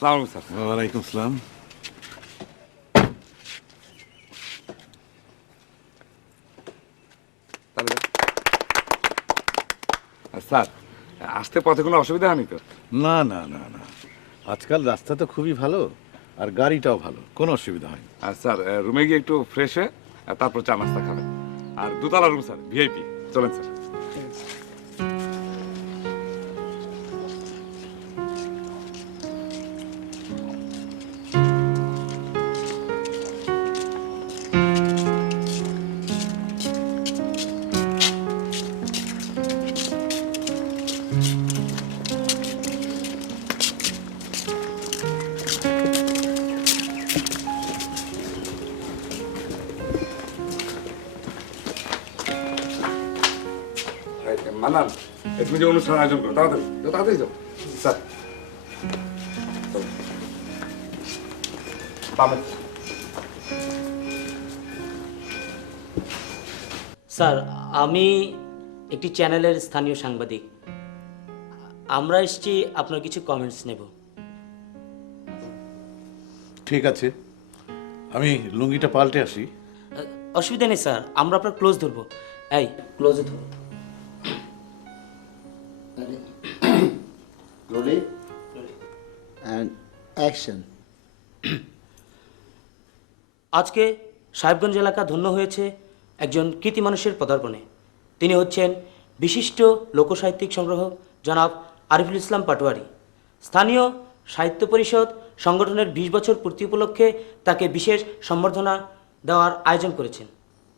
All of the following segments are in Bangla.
আসসালামু আলাইকুম স্যার। ওয়ালাইকুম আসসালাম। তাহলে স্যার, আসতে পথে কোনো অসুবিধা হয়নি তো? না না না না, আজকাল রাস্তা তো খুবই ভালো, আর গাড়িটাও ভালো, কোনো অসুবিধা হয়নি। আর স্যার, রুমে গিয়ে একটু ফ্রেশ হয়ে তারপর চা নাস্তা খাবেন। আর দোতলা রুম স্যার, ভিআইপি। চলেন স্যার। মানান, তুমি যে অনুষ্ঠান আয়োজন করো, তাড়াতাড়ি তাড়াতাড়ি যাও স্যার। বামে। স্যার, আমি একটি চ্যানেলের স্থানীয় সাংবাদিক। আমরা এসেছি আপনার কিছু কমেন্টস নেব। ঠিক আছে, আমি লুঙ্গিটা পাল্টে আসি। অসুবিধা নেই স্যার, আমরা আপনার ক্লোজ ধরবো। এই ক্লোজে ধরো। Rolling and action. আজকে সাহেবগঞ্জ এলাকা ধন্য হয়েছে একজন কৃতি মানুষের পদার্পণে। তিনি হচ্ছেন বিশিষ্ট লোকসাহিত্যিক সংগ্রাহক জনাব আরিফুল ইসলাম পাটোয়ারি। স্থানীয় সাহিত্য পরিষদ সংগঠনের 20 বছর পূর্তি উপলক্ষে তাকে বিশেষ সম্বর্ধনা দেওয়ার আয়োজন করেছেন।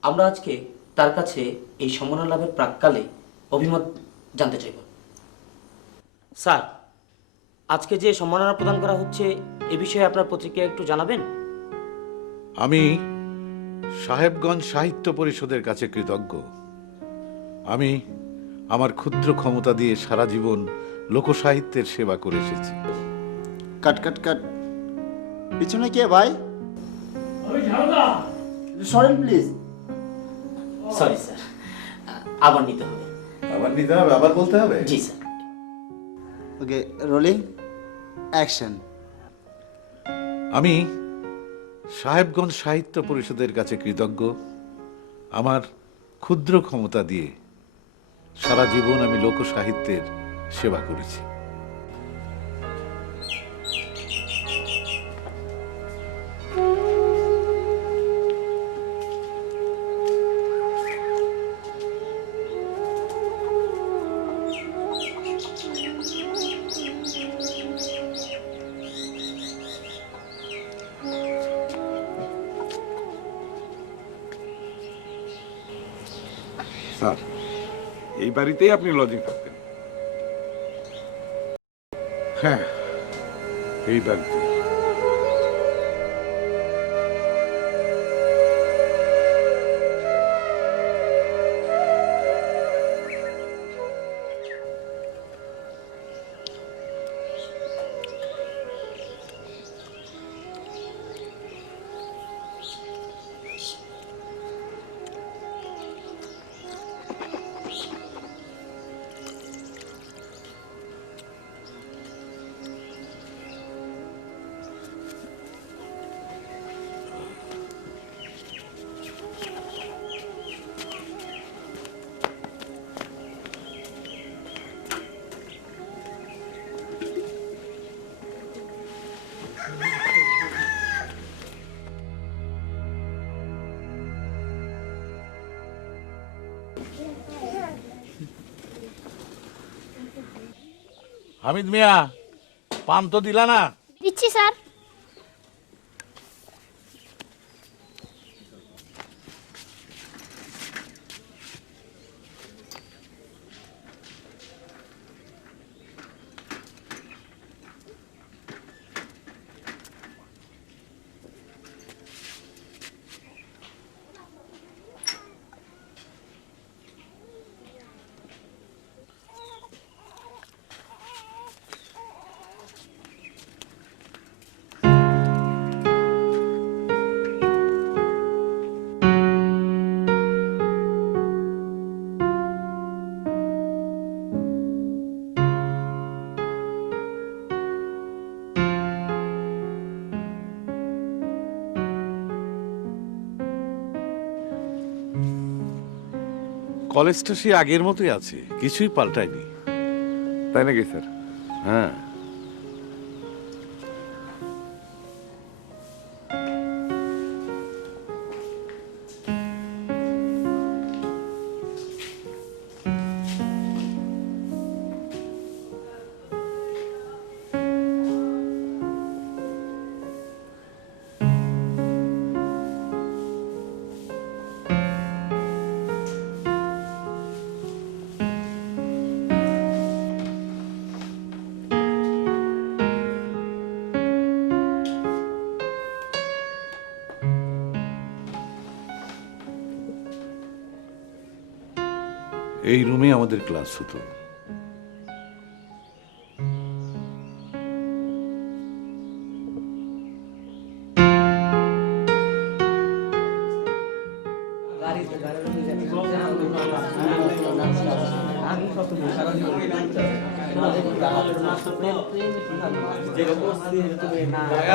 আমরা আজকে তার কাছে এই সম্মাননা লাভের প্রাক্কালে অভিমত জানতে চাইব। স্যার, আজকে যে সম্মাননা প্রদান করা হচ্ছে এ বিষয়ে আপনার প্রতিক্রিয়া একটু জানাবেন? আমি সাহেবগঞ্জ সাহিত্য পরিষদের কাছে কৃতজ্ঞ। আমি আমার ক্ষুদ্র ক্ষমতা দিয়ে সারা জীবন লোকসাহিত্যের সেবা করে এসেছি। কাট কাট কাট। পিছনে কে ভাই? সরেন প্লিজ। সরি স্যার, আবার নিতে হবে। আবার নিতে হবে, আবার বলতে হবে? জি স্যার। ওকে, রোলিং অ্যাকশন। আমি সাহেবগঞ্জ সাহিত্য পরিষদের কাছে কৃতজ্ঞ। আমার ক্ষুদ্র ক্ষমতা দিয়ে সারা জীবন আমি লোকসাহিত্যের সেবা করেছি। স্যার, এই বাড়িতেই আপনি লজিং থাকতেন? হ্যাঁ, এই বাড়িতে। হামিদ মিয়া, পান তো দিলা না? দিচ্ছি স্যার। কলেজটা সে আগের মতোই আছে, কিছুই পাল্টায়নি। তাই নাকি স্যার? হ্যাঁ, এই রুমে আমাদের ক্লাস হতো।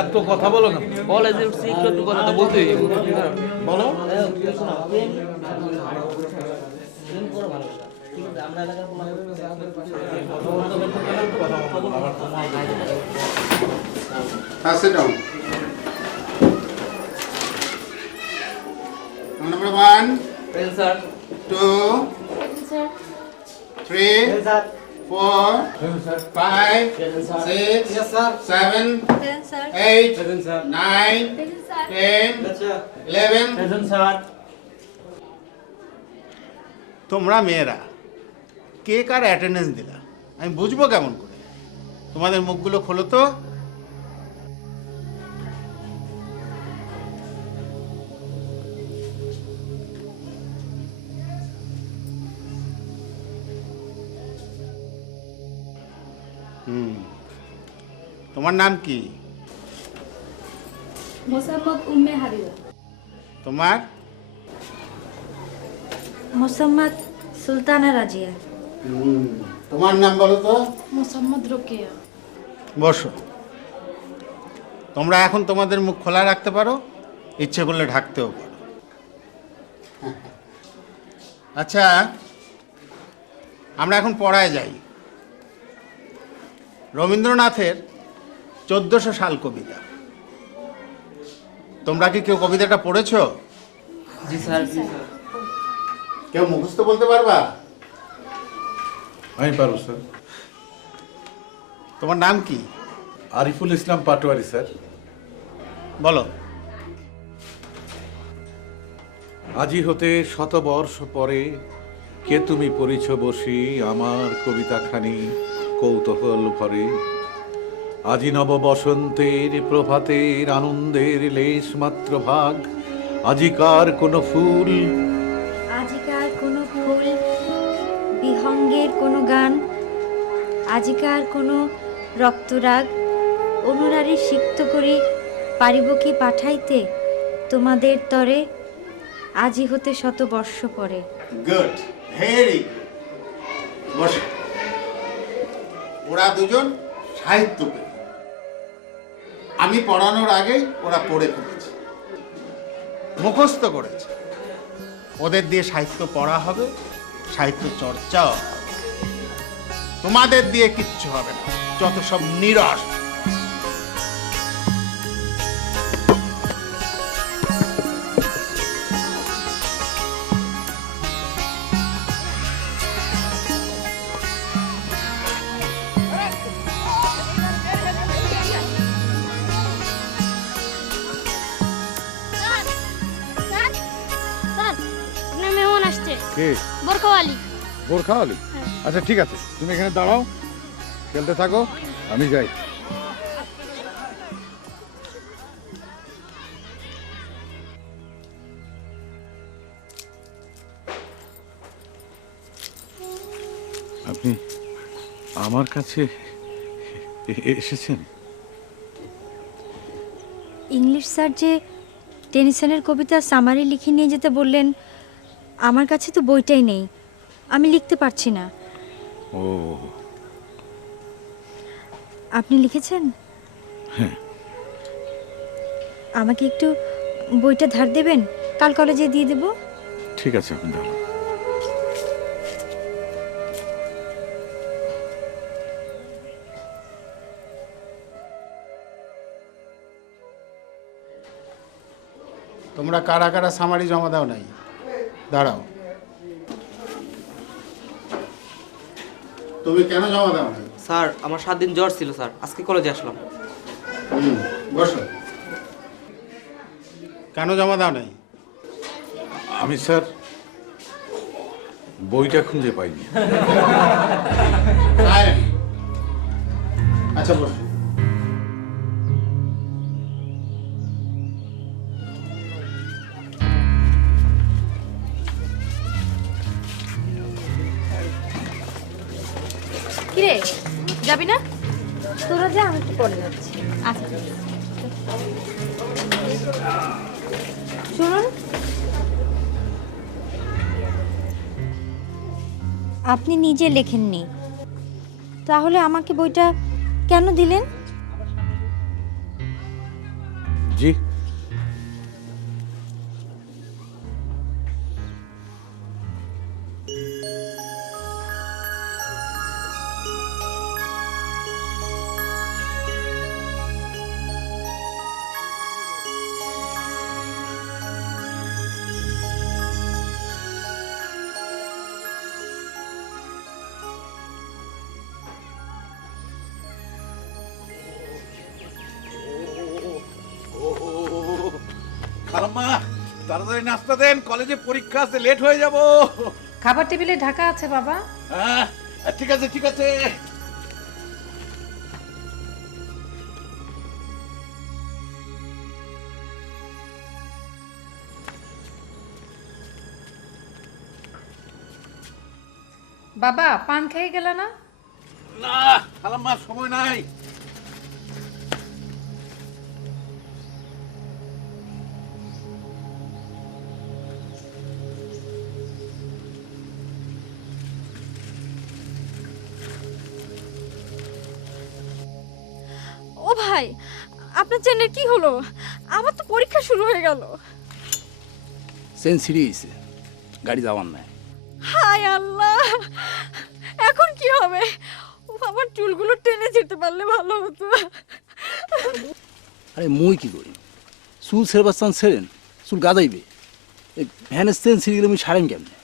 এত কথা বলো না, কলেজে উঠছি একটু একটু কথা তো বলতেই হবে। বলো। Sit down. Number 1, sir 2, 3, 4, 5, 6, 7, 8, 9, 10, 11. তোমরা মেয়েরা কে কার অ্যাটেন্ডেন্স দিলা আমি বুঝবো কেমন করে? তোমাদের মুখগুলো খোলো তো। তোমার নাম কি? মোসাম্মদ উম্মে হাবিবা। তোমার? মোসাম্মদ সুলতানা রাজিয়া। তোমার নাম বলো তো। মোসাম্মদ রোকেয়া। বসো। তোমরা এখন তোমাদের মুখ খোলা রাখতে পারো, ইচ্ছে করলে ঢাকতেও পারো। আচ্ছা, আমরা এখন পড়ায় যাই। রবীন্দ্রনাথের 1400 সাল কবিতা। তোমরা কি কেউ কবিতাটা পড়েছো? জি স্যার। কেউ মুখস্থ বলতে পারবা? আমি পারবো স্যার। তোমার নাম কি? আরিফুল ইসলাম পাটোয়ারি স্যার। বলো। আজি হতে 100 বর্ষ পরে কে তুমি পড়িছ বসি আমার কবিতাখানি কৌতূহল ভরে। আজি নব বসন্তের প্রভাতের আনন্দের লেশ মাত্র ভাগ, আজিকার কোনো ফুল, আজিকার কোনো ফুল, বিহঙ্গের কোনো গান, আজিকার কোনো রক্তরাগ, অনুরারে সিক্ত করি পারিব কি পাঠাইতে তোমাদের তরে, আজি হতে 100 বর্ষ পরে। Good, very good. ওরা দুজন সাহিত্য প্রেমী। আমি পড়ানোর আগেই ওরা পড়ে ফেলেছে, মুখস্থ করেছে। ওদের দিয়ে সাহিত্য পড়া হবে, সাহিত্য চর্চাও হবে। তোমাদের দিয়ে কিচ্ছু হবে না, যত সব নিরস। স্যার, আপনার মেহমান আসছে, কে? বোরখা আলী। বোরখা আলী? আচ্ছা ঠিক আছে, তুমি এখানে দাঁড়াও, খেলতে থাকো, আমি যাই। আপনি আমার কাছে এসেছেন? ইংলিশ স্যার যে টেনিসনের কবিতা সামারি লিখে নিয়ে যেতে বললেন, আমার কাছে তো বইটাই নেই, আমি লিখতে পারছি না। ও আপনি লিখেছেন? হ্যাঁ। আমাকে একটু বইটা ধার দেবেন, কাল কলেজে দিয়ে দেব। ঠিক আছে, আপনি দাঁড়ান। তোমরা কারা কারা সামারি জমা দাও নাই? দাঁড়াও। তুমি কেন জমা দাও নাই? স্যার আমার 7 দিন জ্বর ছিল স্যার, আজকে কলেজে আসলাম। বসো। কেন জমা দাও নাই? আমি স্যার বইটা খুঁজে পাইনি। আচ্ছা বসো। কিরে যাবি না? তোরা যা, আমি একটু পরে যাচ্ছি। আচ্ছা শুনুন, আপনি নিজে লেখেননি, তাহলে আমাকে বইটা কেন দিলেন? জি, খালাম্মা তাড়াতাড়ি নাস্তা দেন, কলেজে পরীক্ষা আছে, লেট হয়ে যাব। খাবার টেবিলে ঢাকা আছে বাবা। হ্যাঁ ঠিক আছে ঠিক আছে। বাবা পান খেয়ে গেল না? না খালাম্মা, সময় নাই। ও ভাই, আপনার চেনের কি হলো? আমার তো পরীক্ষা শুরু হয়ে গেল। সেন সিরিজ গাড়ি যাওয়ার নাই। হায় আল্লাহ, এখন কি হবে? ও, আমার চুলগুলো টেনে যেতে পারলে ভালো হতো। আরে মুই কি করি, চুল ছেড়বার চান ছেড়েন, চুল গাদাইবে। এই ভ্যানের সেন সিঁড়ি গেলে আমি সারেন কেমনে?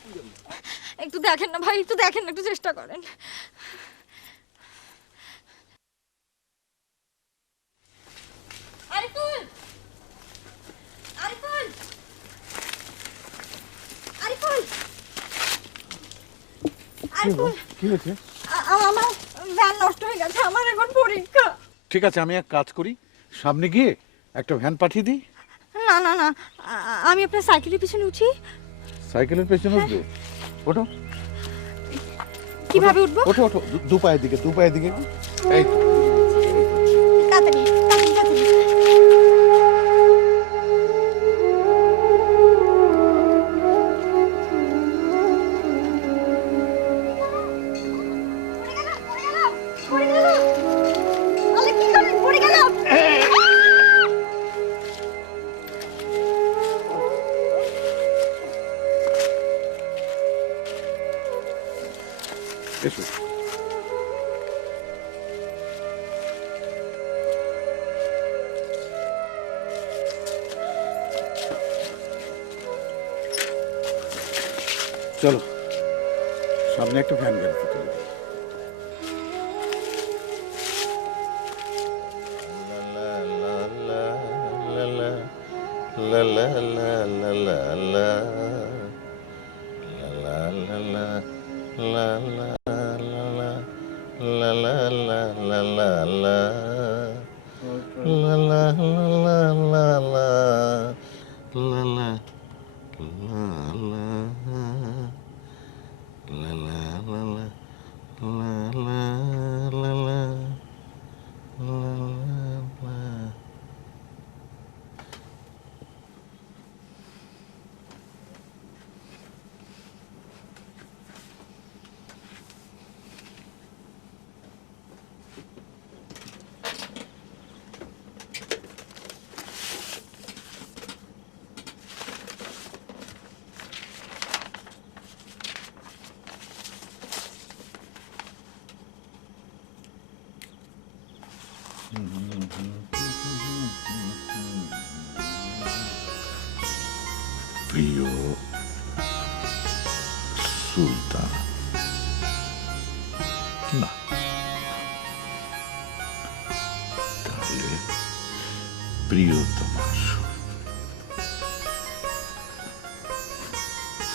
একটু দেখেন না ভাই, একটু দেখেন না, একটু চেষ্টা করেন। আরিফুল, আরিফুল, আরিফুল, আরিফুল, কি হয়েছে? আমার ভ্যান নষ্ট হয়ে গেছে, আমার এখন পরীক্ষা। ঠিক আছে, আমি এক কাজ করি, সামনে গিয়ে একটা ভ্যান পাঠিয়ে দিই। না না না, আমি আপনার সাইকেলের পিছনে উঠি। সাইকেলের পেছনে উঠবে? ওঠো কিভাবে উঠবো? ওঠো ওঠো, দু পায়ের দিকে, দু পায়ের দিকে। এই তো। তাড়াতাড়ি তাড়াতাড়ি তাড়াতাড়ি। পড়ে গেল, আরে কি করলেন? পড়ে গেল। এসো। চলো, সামনে একটা ভ্যান গাড়িতে চলে যাই। প্রিয় সুলতান, না তাহলে প্রিয়তমা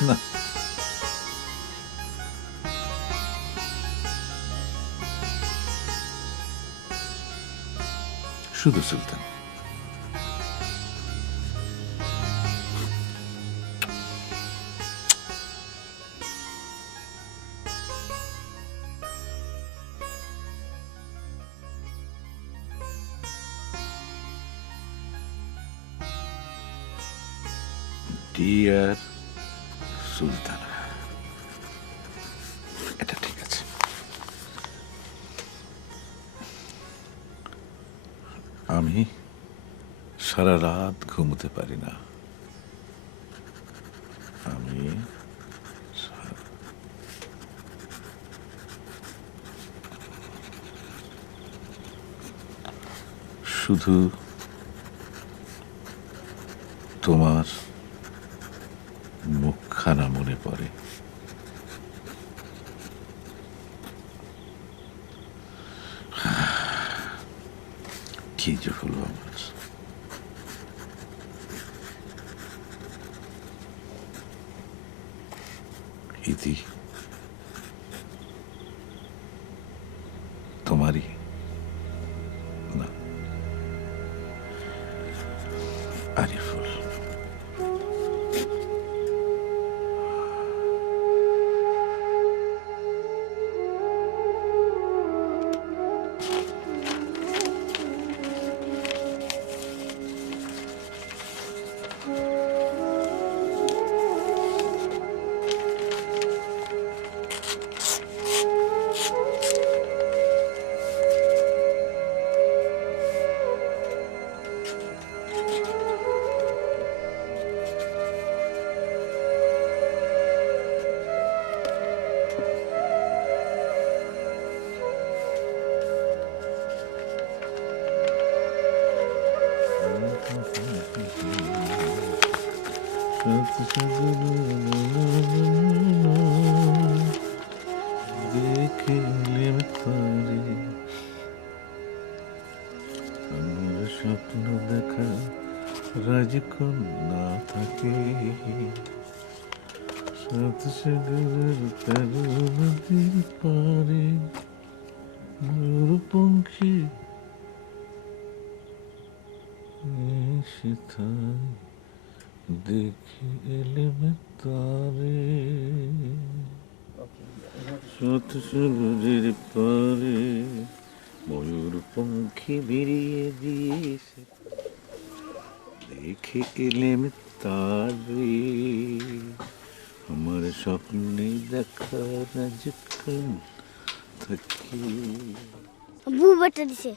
না, শুধু সুলতান। ডিয়ার সুলতানা, এটা ঠিক আছে। আমি সারা রাত ঘুমোতে পারি না। আমি শুধু তোমার মুখখানা মনে পড়ে। কি যে হলো আমার। ইতি তোমারই না, আরিফুল। স্বপ্ন দেখা রাজকন্যা থাকে, সাত সাগরের তেরো নদীর পারে ময়ূর পঙ্খী সেথায় দেখে এলেম তারে, সাত সাগরের পারে ময়ূর পঙ্খী বেরিয়ে দিয়েছে, দেখে এলেম তারে আমার স্বপ্নে দেখা রাজকন থাকে। বু বেটা দিছে।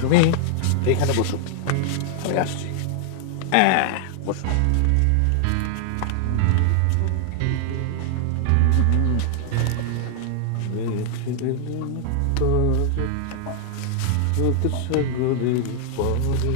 তুমি এখানে বসো, আমি আসছি। বসো। সাগরের পরে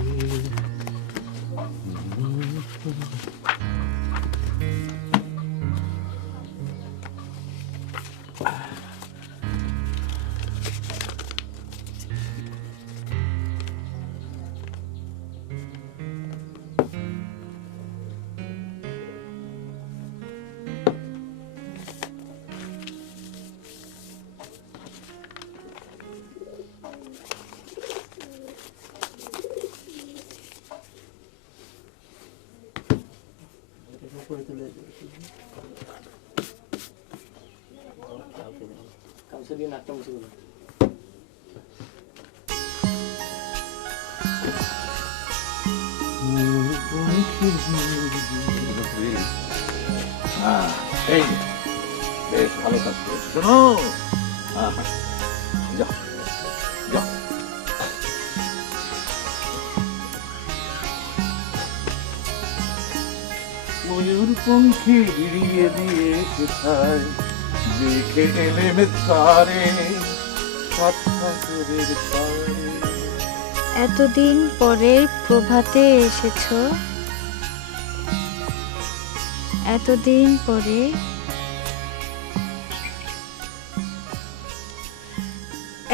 Ah. এই নে, বেশ ভালো কাজ করেছো। শোনো, আহা, যাও যাও। ময়ূর পঙ্খী বিড়িয়ে দিয়ে কোথায় দেখে এলেন তারে, সাতসাগরের পারে। এতদিন পরে প্রভাতে এসেছো, এতদিন পরে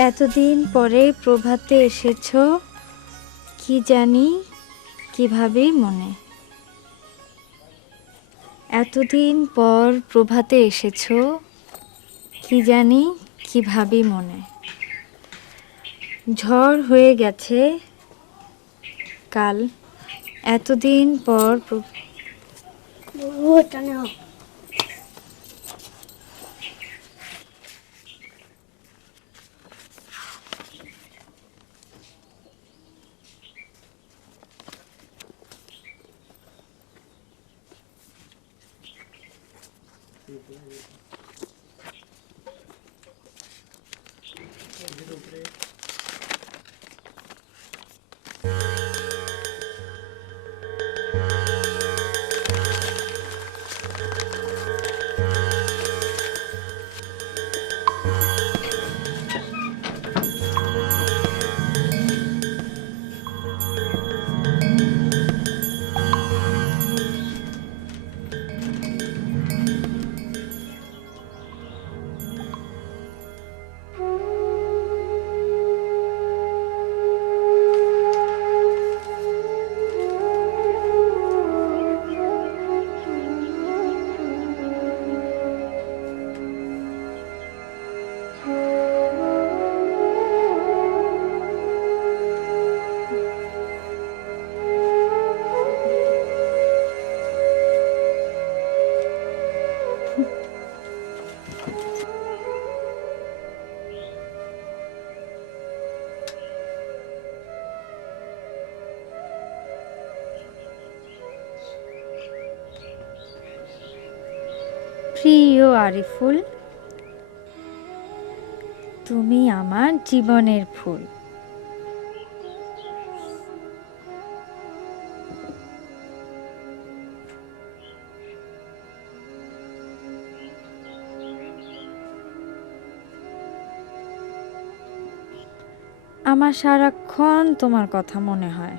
এতদিন পরে প্রভাতে এসেছো, কি জানি কিভাবে মনে। এতদিন পর প্রভাতে এসেছো, কি জানি কিভাবে মনে। ঝড় হয়ে গেছে কাল, এতদিন পর ওটা নাও। প্রিয় আরিফুল, তুমি আমার জীবনের ফুল। আমার সারাক্ষণ তোমার কথা মনে হয়,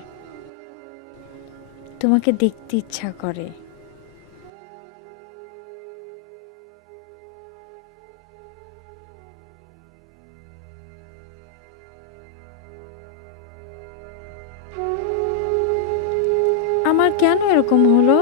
তোমাকে দেখতে ইচ্ছা করে। আমার কেন এরকম হলো?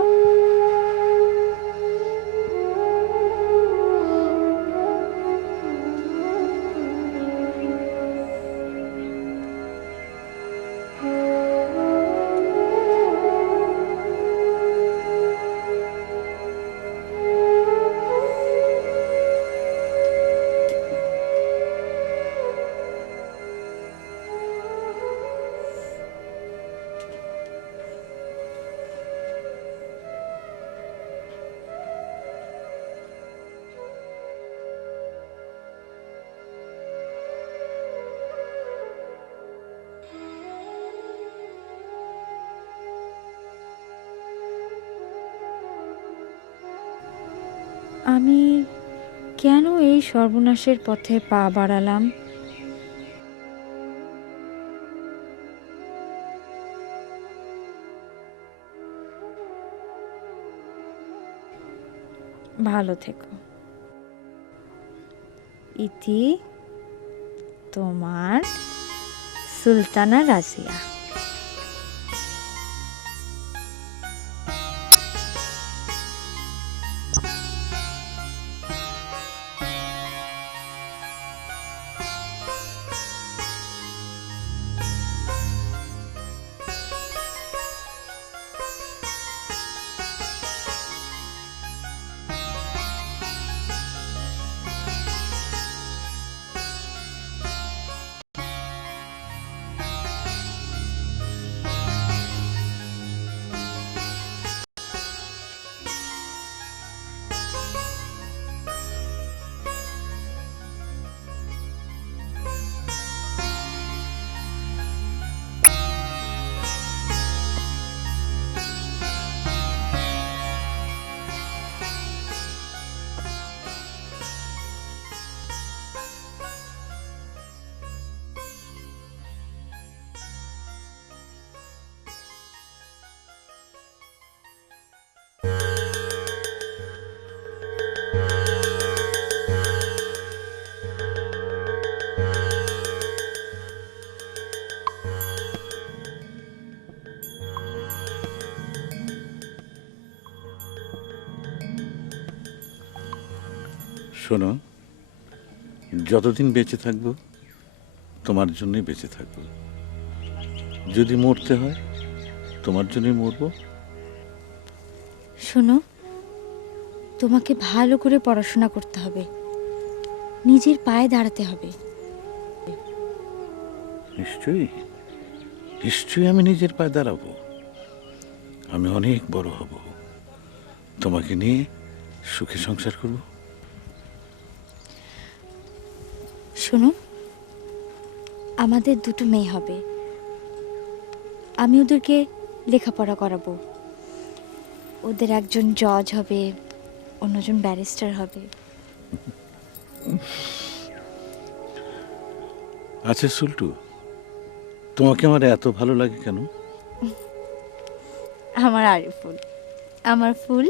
আমি কেন এই সর্বনাশের পথে পা বাড়ালাম? ভালো থেকো। ইতি, তোমার সুলতানা রাজিয়া। শোনো, যতদিন বেঁচে থাকবো তোমার জন্যই বেঁচে থাকবো। যদি মরতে হয় তোমার জন্যই মরবো। শোনো, তোমাকে ভালো করে পড়াশোনা করতে হবে, নিজের পায়ে দাঁড়াতে হবে। নিশ্চয়ই, নিশ্চয়ই আমি নিজের পায়ে দাঁড়াবো। আমি অনেক বড় হব, তোমাকে নিয়ে সুখে সংসার করব। শোনো, আমাদের দুটো মেয়ে হবে, আমি ওদেরকে লেখাপড়া করাবো। ওদের একজন জজ হবে, অন্যজন ব্যারিস্টার হবে। আচ্ছা সুলটু, তোমাকে আমার এত ভালো লাগে কেন? আমার আরিফুল, আমার ফুল।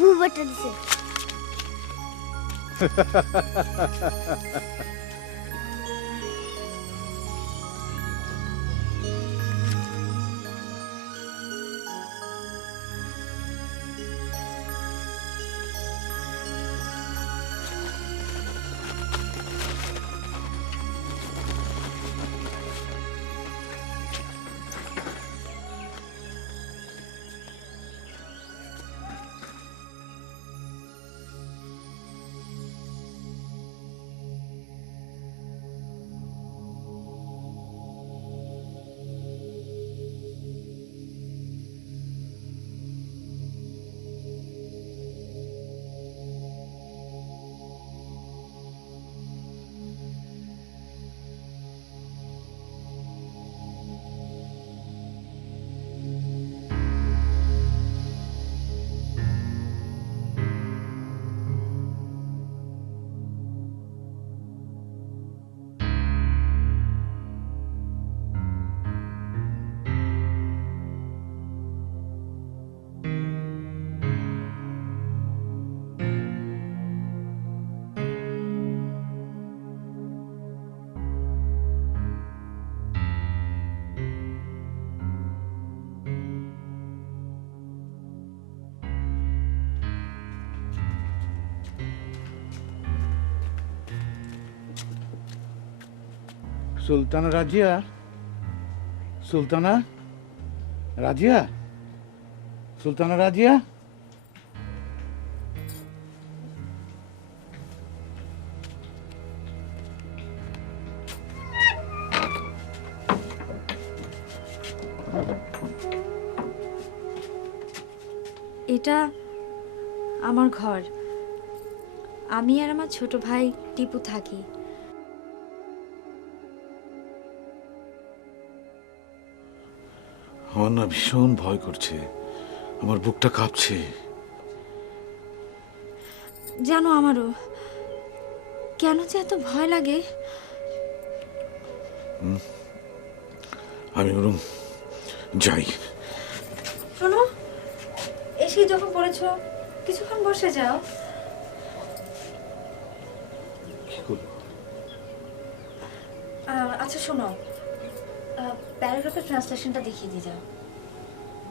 বুবাটা দিছে। সুলতানা রাজিয়া, সুলতানা রাজিয়া, সুলতানা রাজিয়া। এটা আমার ঘর, আমি আর আমার ছোট ভাই টিপু থাকি। আমার না ভীষণ ভয় করছে, আমার বুকটা কাঁপছে। জানো, আমারও কেন যে এত ভয় লাগে। আমি বরং যাই। শোনো, এসে যখন পড়েছো কিছুক্ষণ বসে যাও। কি করবো? আচ্ছা শোনো, প্যারাগ্রাফের ট্রান্সলেশনটা দেখিয়ে দিয়ে যাও।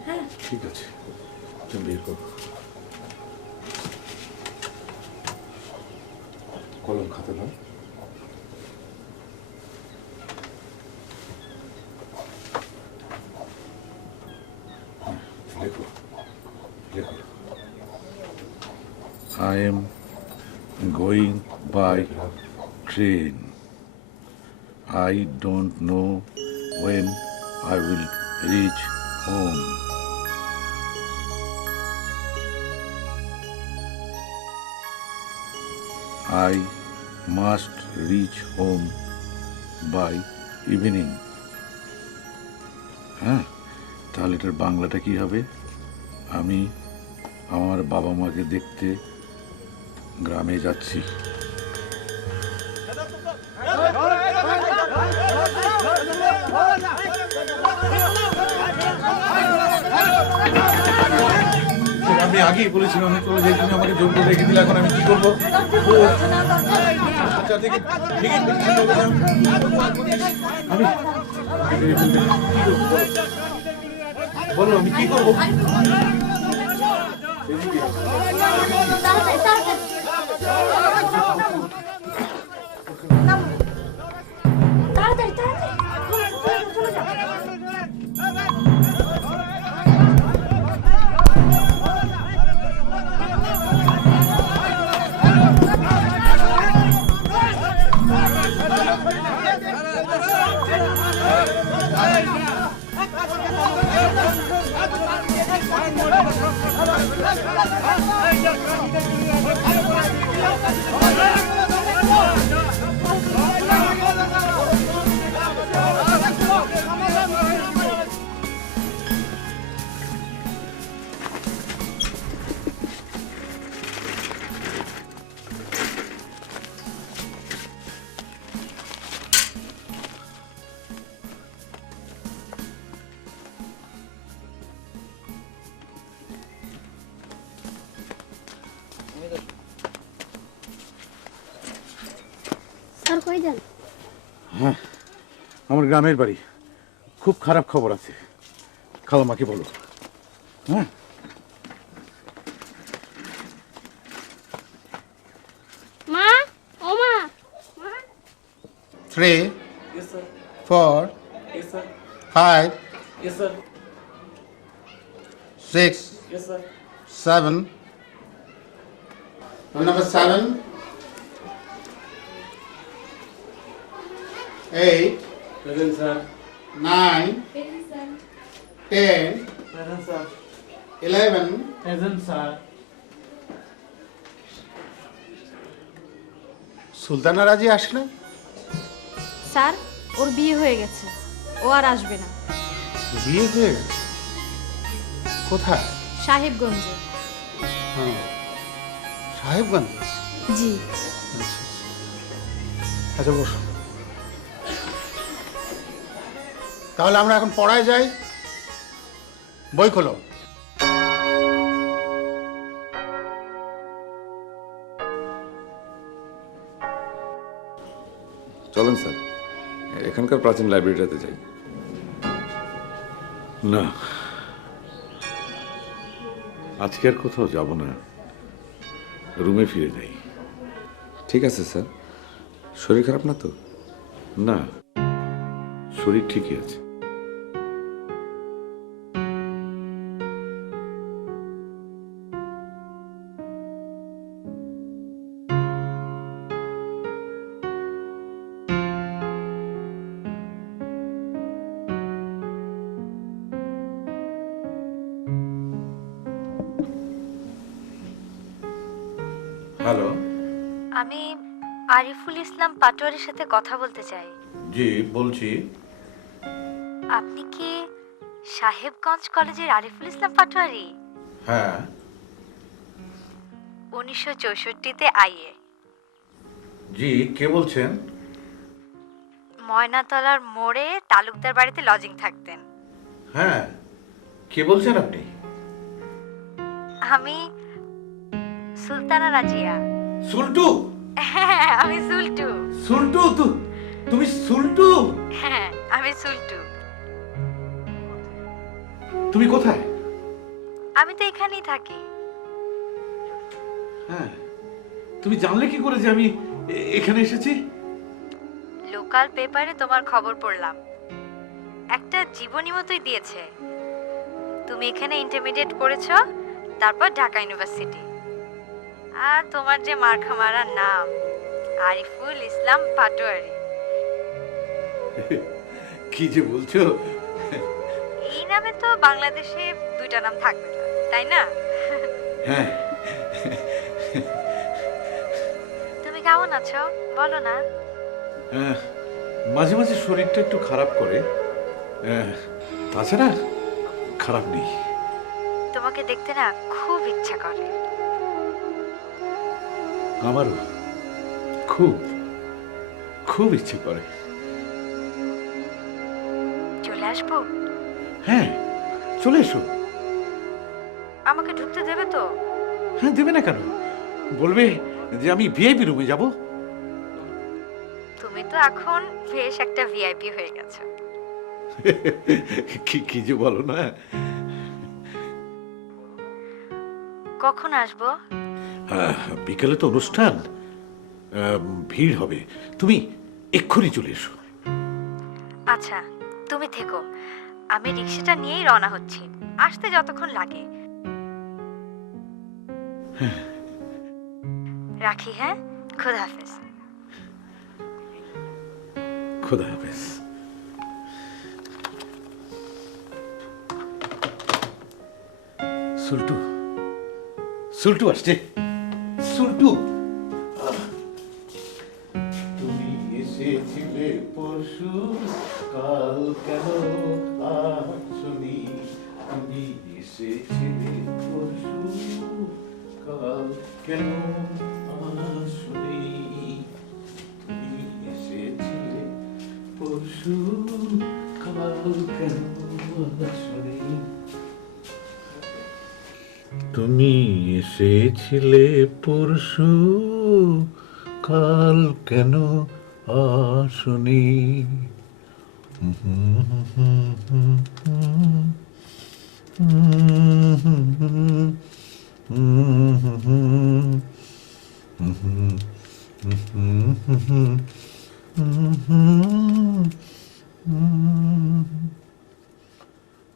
হ্যাঁ ঠিক আছে, তুমি বের করো। কলম খাতা দাও। লেখো লেখো। I am going by train. I don't know when I will reach home. I must reach home by evening. হ্যাঁ, তাহলে এটার বাংলাটা কি হবে? আমি আমার বাবা মাকে দেখতে গ্রামে যাচ্ছি। আমি আগেই বলেছিলাম আমি চলে যাই, তুমি আমাকে জোর করে রেখে দিলে, এখন আমি কি করবো? আচ্ছা, দেখি, ঠিকই বলো আমি কি করবো? স্যার কই যান? হ্যাঁ, আমার গ্রামের বাড়ি। খুব খারাপ খবর আছে, খালামাকে বলো। হ্যাঁ, মা, ও মা। 3 4 5 6 7 number 7 8 9 10 11 সুলতানা রাজি আসলে? স্যার ওর বিয়ে হয়ে গেছে, ও আর আসবে না। বিয়ে হয়ে গেছে? কোথায়? সাহেবগঞ্জে। হ্যাঁ, সাহেবগঞ্জে। জি। আচ্ছা বসো, তাহলে আমরা এখন পড়ায় যাই। বই খোলো। চলেন স্যার, এখানকার প্রাচীন লাইব্রেরিটাতে যাই। না, আজকে আর কোথাও যাব না, রুমে ফিরে যাই। ঠিক আছে স্যার, শরীর খারাপ না তো? না, শরীর ঠিকই আছে। হ্যালো। আমি আরিফুল ইসলাম পাটোয়ারির সাথে কথা বলতে চাই। জি বলছি। আপনি কি সাহেবগঞ্জ কলেজের আরিফুল ইসলাম পাটোয়ারি? হ্যাঁ। 1964-তে আইএ। জি, কে বলছেন? ময়নাতলার মোড়ে তালুকদার বাড়িতে লজিং থাকতেন। হ্যাঁ, কে বলছেন আপনি? আমি সুলতানা রাজিয়া। সুলটু? হ্যাঁ, আমি সুলটু। সুলটু? তুমি সুলটু? হ্যাঁ, আমি সুলটু। তুমি কোথায়? আমি তো এখানেই থাকি। হ্যাঁ, তুমি জানলে কি করে যে আমি এখানে এসেছি? লোকাল পেপারে তোমার খবর পড়লাম, একটা জীবনী মতোই দিয়েছে। তুমি এখানে ইন্টারমিডিয়েট করেছো, তারপর ঢাকা ইউনিভার্সিটি। আর তোমার যে মার্কা মারা নাম, আরিফুল ইসলাম পাটোয়ারি। কি যে বলছো? এই নামে তো বাংলাদেশে দুইটা নাম থাকবে না, তাই না? হ্যাঁ। তুমি কেমন আছো বলো না। মাঝে মাঝে শরীরটা একটু খারাপ করে, তাছাড়া খারাপ নেই। তোমাকে দেখতে না খুব ইচ্ছা করে। আমারও খুব খুব ইচ্ছে করে। চলে আসবো? হ্যাঁ, চলে এসো। আমাকে ঢুকতে দেবে তো? হ্যাঁ, দেবে না কেন? বলবে যে আমি ভিআইপি রুমে যাব। তুমি তো এখন বেশ একটা ভিআইপি হয়ে গেছো। কি কি যে বলো না। কখন আসবো? বিকেলে তো অনুষ্ঠান, ভিড় হবে। তুমি এক্ষুনি চলে এসো। আচ্ছা তুমি থেকো, আমি রিক্সাটা নিয়েই রওনা হচ্ছি। আসতে যতক্ষণ লাগে। রাখি, হ্যাঁ? খোদা হাফেজ। খোদা হাফেজ। সুলটু, সুলটু আসছে। সুলটু, তুমি এসেছিলে পরশু, কাল কেন আসনি? তুমি এসেছিলে পরশু, কাল কেন আসনি? তুমি এসেছিলে পরশু, কাল কেন আসনি? তুমি এসেছিলে পরশু, কাল কেন আসনি?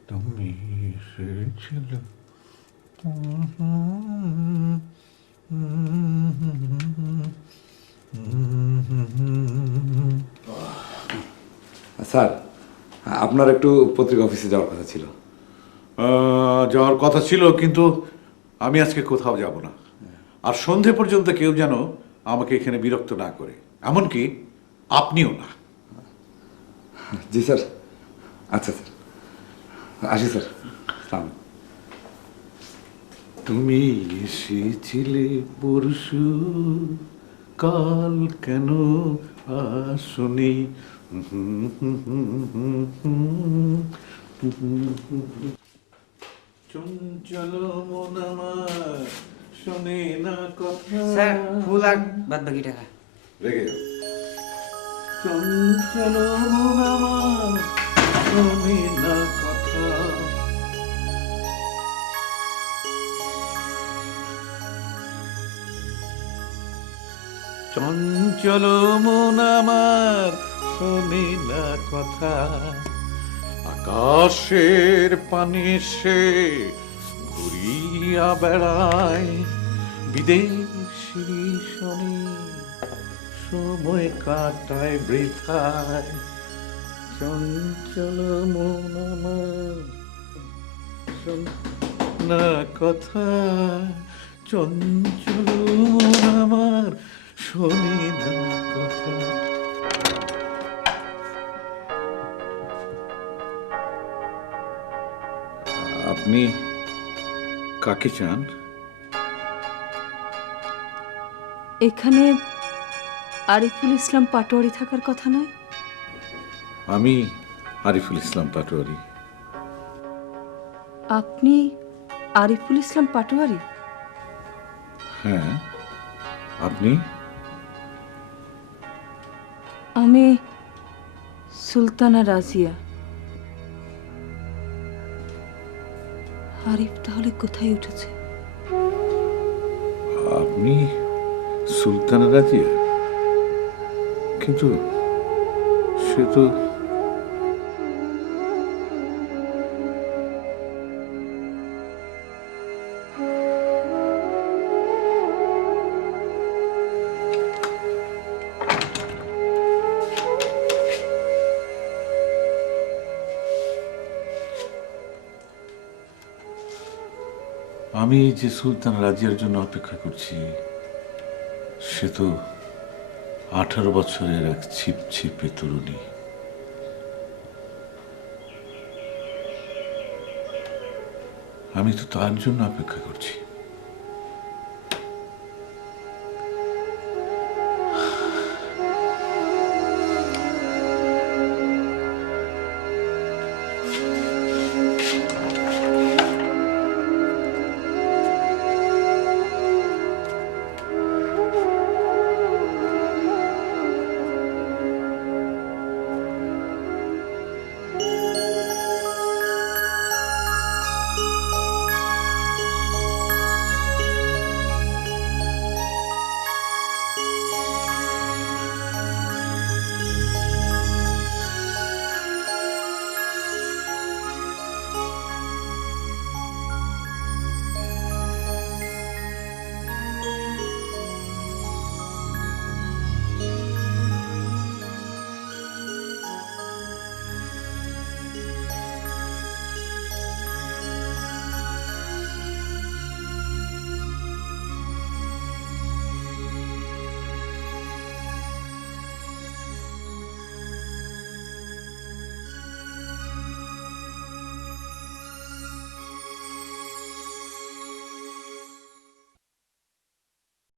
তুমি এসেছিলে। স্যার, আপনার একটু পত্রিকা অফিসে যাওয়ার কথা ছিল। যাওয়ার কথা ছিল, কিন্তু আমি আজকে কোথাও যাব না। আর সন্ধে পর্যন্ত কেউ যেন আমাকে এখানে বিরক্ত না করে, এমনকি আপনিও না। জি স্যার। আচ্ছা স্যার, আসি স্যার। সালাম। তুমি এসেছিলে পরশু, কাল কেন আসনি? চঞ্চল মন আমার শোনে না কথা। স্যার ফুল আর বাদ বাকি টাকা। রেখে যাও। চঞ্চল মন আমার শোনে না কথা। চঞ্চল মন আমার শোনে না কথা। আকাশের পানে সে ঘুরিয়া বেড়ায়, বিদেশি শনি সময় কাটায় বৃথায়। চঞ্চল মন আমার শোনে না কথা। চঞ্চল মন আমার শোনে না কথা। আপনি কাকে চান? এখানে আরিফুল ইসলাম পাটোয়ারি থাকার কথা নয়? আমি আরিফুল ইসলাম পাটোয়ারি। আপনি আরিফুল ইসলাম পাটোয়ারি? হ্যাঁ, আপনি? আমি সুলতানা রাজিয়া। আরিফ তাহলে কোথায় উঠেছে? আপনি সুলতানা রাজিয়া? কিন্তু সে তো আমি যে সুলতান রাজিয়ার জন্য অপেক্ষা করছি, সে তো 18 বছরের এক ছিপছিপে তরুণী। আমি তো তার জন্য অপেক্ষা করছি।